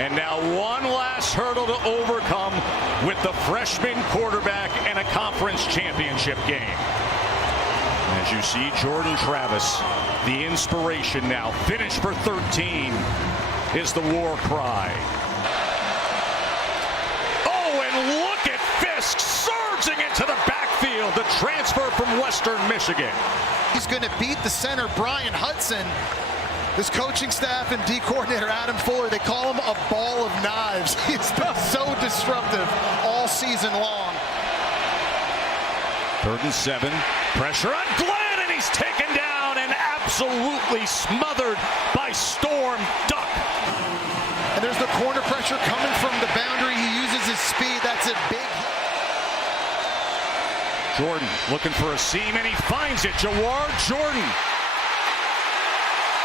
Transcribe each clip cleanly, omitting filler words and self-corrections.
And now one last hurdle to overcome with the freshman quarterback and a conference championship game. As you see, Jordan Travis, the inspiration now. Finish for 13 is the war cry. Oh, and look at Fisk surging into the backfield, the transfer from Western Michigan. He's going to beat the center, Brian Hudson. This coaching staff and D coordinator Adam Fuller, they call him a ball of knives. He's been so disruptive all season long. 3rd and 7. Pressure on Glenn, and he's taken down and absolutely smothered by Storm Duck. And there's the corner pressure coming from the boundary. He uses his speed. That's a big hit. Jordan looking for a seam, and he finds it. Jawar Jordan.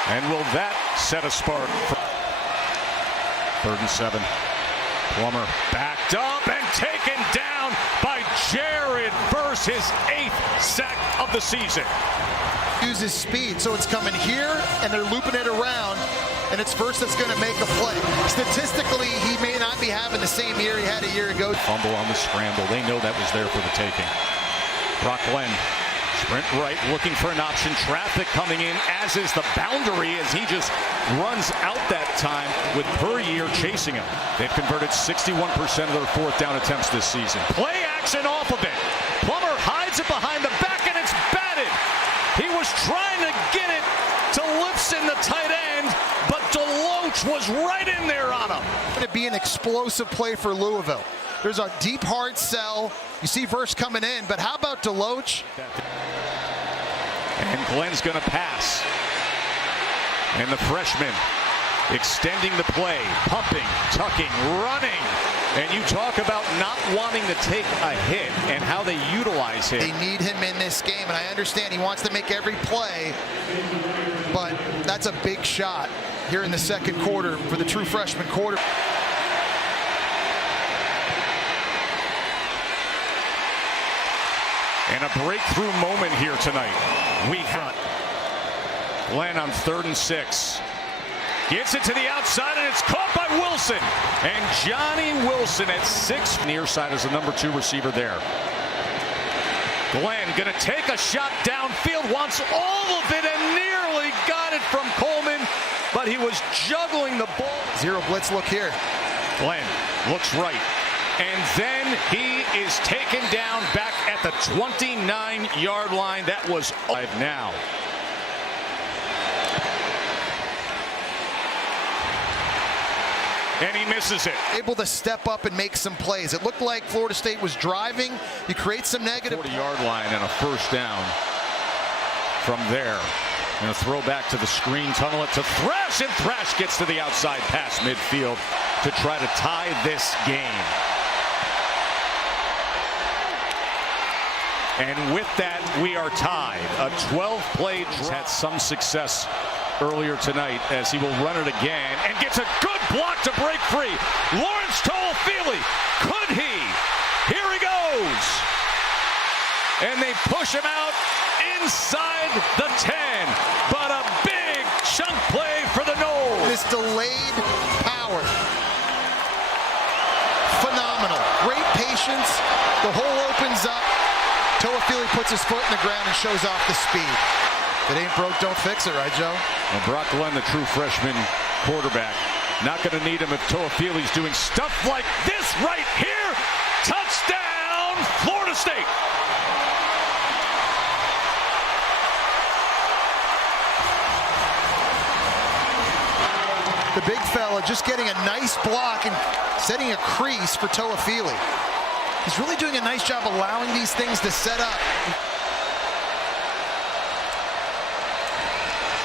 And will that set a spark? 3rd and 7. Plummer backed up and taken down by Jared Verse, his 8th sack of the season. Uses speed, so it's coming here, and they're looping it around, and it's Verse that's going to make a play. Statistically, he may not be having the same year he had a year ago. Fumble on the scramble. They know that was there for the taking. Brock Glenn. Sprint right, looking for an option. Traffic coming in, as is the boundary, as he just runs out that time with Puryear chasing him. They've converted 61% of their 4th down attempts this season. Play action off of it. Plummer hides it behind the back, and it's batted. He was trying to get it to Lipson, the tight end, but Deloach was right in there on him. It's going to be an explosive play for Louisville. There's a deep, hard sell. You see Verse coming in, but how about Deloach? And Glenn's going to pass. And the freshman extending the play, pumping, tucking, running. And you talk about not wanting to take a hit and how they utilize him. They need him in this game, and I understand he wants to make every play, but that's a big shot here in the 2nd quarter for the true freshman quarter. And a breakthrough moment here tonight. We hunt. Glenn on 3rd and 6. Gets it to the outside, and it's caught by Wilson. And Johnny Wilson at 6. Near side is the number 2 receiver there. Glenn going to take a shot downfield, wants all of it, and nearly got it from Coleman, but he was juggling the ball. Zero blitz look here. Glenn looks right. And then he is taken down back at the 29-yard line. That was 5 now. And he misses it. Able to step up and make some plays. It looked like Florida State was driving. You create some negative. 40-yard line and a 1st down from there. And a throw back to the screen, tunnel it to Thrash, and Thrash gets to the outside pass midfield to try to tie this game. And with that, we are tied. A 12-play drive. Had some success earlier tonight as he will run it again and gets a good block to break free. Lawrence Toafili, could he? Here he goes. And they push him out inside the 10. But a big chunk play for the Noles. This delayed power. Phenomenal. Great patience. The hole opens up. Toafili puts his foot in the ground and shows off the speed. If it ain't broke, don't fix it, right, Joe? Well, Brock Glenn, the true freshman quarterback, not going to need him if Toafili's doing stuff like this right here. Touchdown, Florida State. The big fella just getting a nice block and setting a crease for Toafili. He's really doing a nice job allowing these things to set up.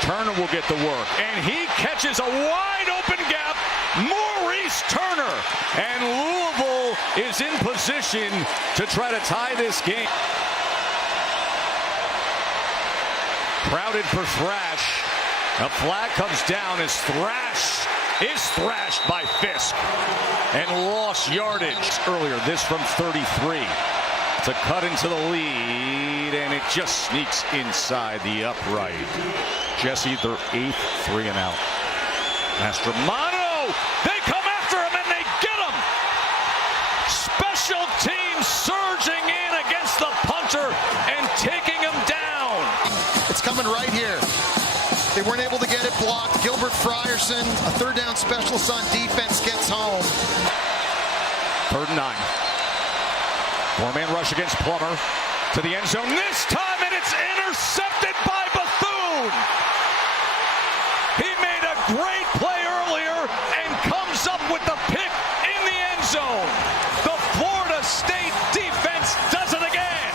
Turner will get the work, and he catches a wide open gap. Maurice Turner, and Louisville is in position to try to tie this game. Crowded for Thrash. A flag comes down as Thrash is thrashed by Fisk and lost yardage earlier. This from 33. It's a cut into the lead, and it just sneaks inside the upright. Jesse, their 8th 3-and-out. Mastromano, they come after blocked. Gilbert Frierson, a third down specialist on defense, gets home. 3rd and 9. Four-man rush against Plummer to the end zone this time, and it's intercepted by Bethune. He made a great play earlier and comes up with the pick in the end zone. The Florida State defense does it again.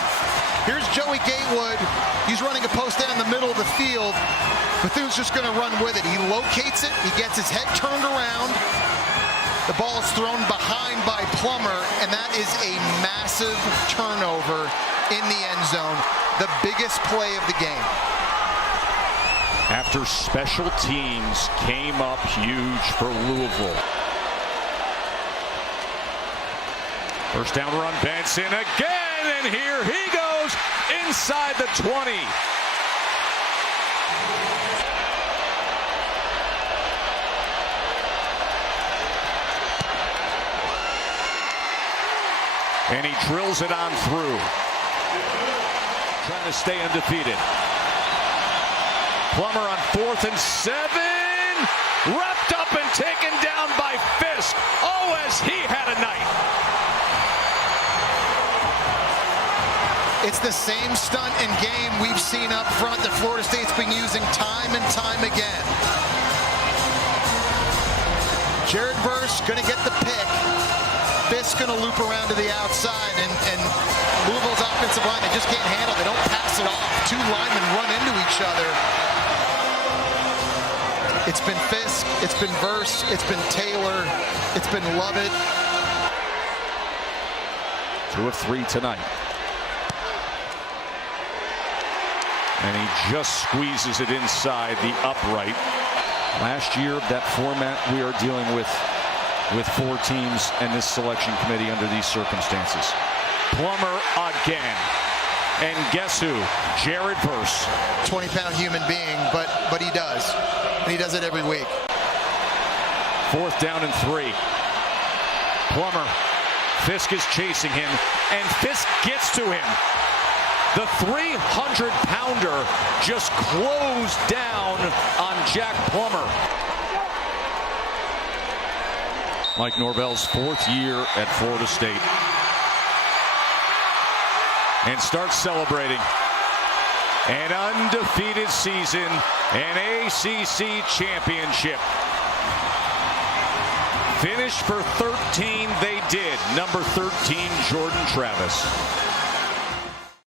Here's Joey Gatewood. He's running a post down the middle of the field. Bethune's just going to run with it. He locates it. He gets his head turned around. The ball is thrown behind by Plummer, and that is a massive turnover in the end zone. The biggest play of the game. After special teams came up huge for Louisville. First down run, Benson again, and here he goes inside the 20. And he drills it on through. Trying to stay undefeated. Plummer on 4th and 7. Wrapped up and taken down by Fisk. Oh, as he had a night. It's the same stunt and game we've seen up front that Florida State's been using time and time again. Jared Verse going to get the pick. Fisk going to loop around to the outside, and Louisville's offensive line, they just can't handle it. They don't pass it off. Two linemen run into each other. It's been Fisk, it's been Verse, it's been Taylor, it's been Lovett. 2 of 3 tonight. And he just squeezes it inside the upright. Last year, that format we are dealing with 4 teams and this selection committee under these circumstances. Plummer again. And guess who? Jared Verse. 20-pound human being, but he does. And he does it every week. 4th down and 3. Plummer. Fisk is chasing him, and Fisk gets to him. The 300-pounder just closed down on Jack Plummer. Mike Norvell's 4th year at Florida State. And starts celebrating. An undefeated season, an ACC championship. Finish for 13 they did. Number 13, Jordan Travis.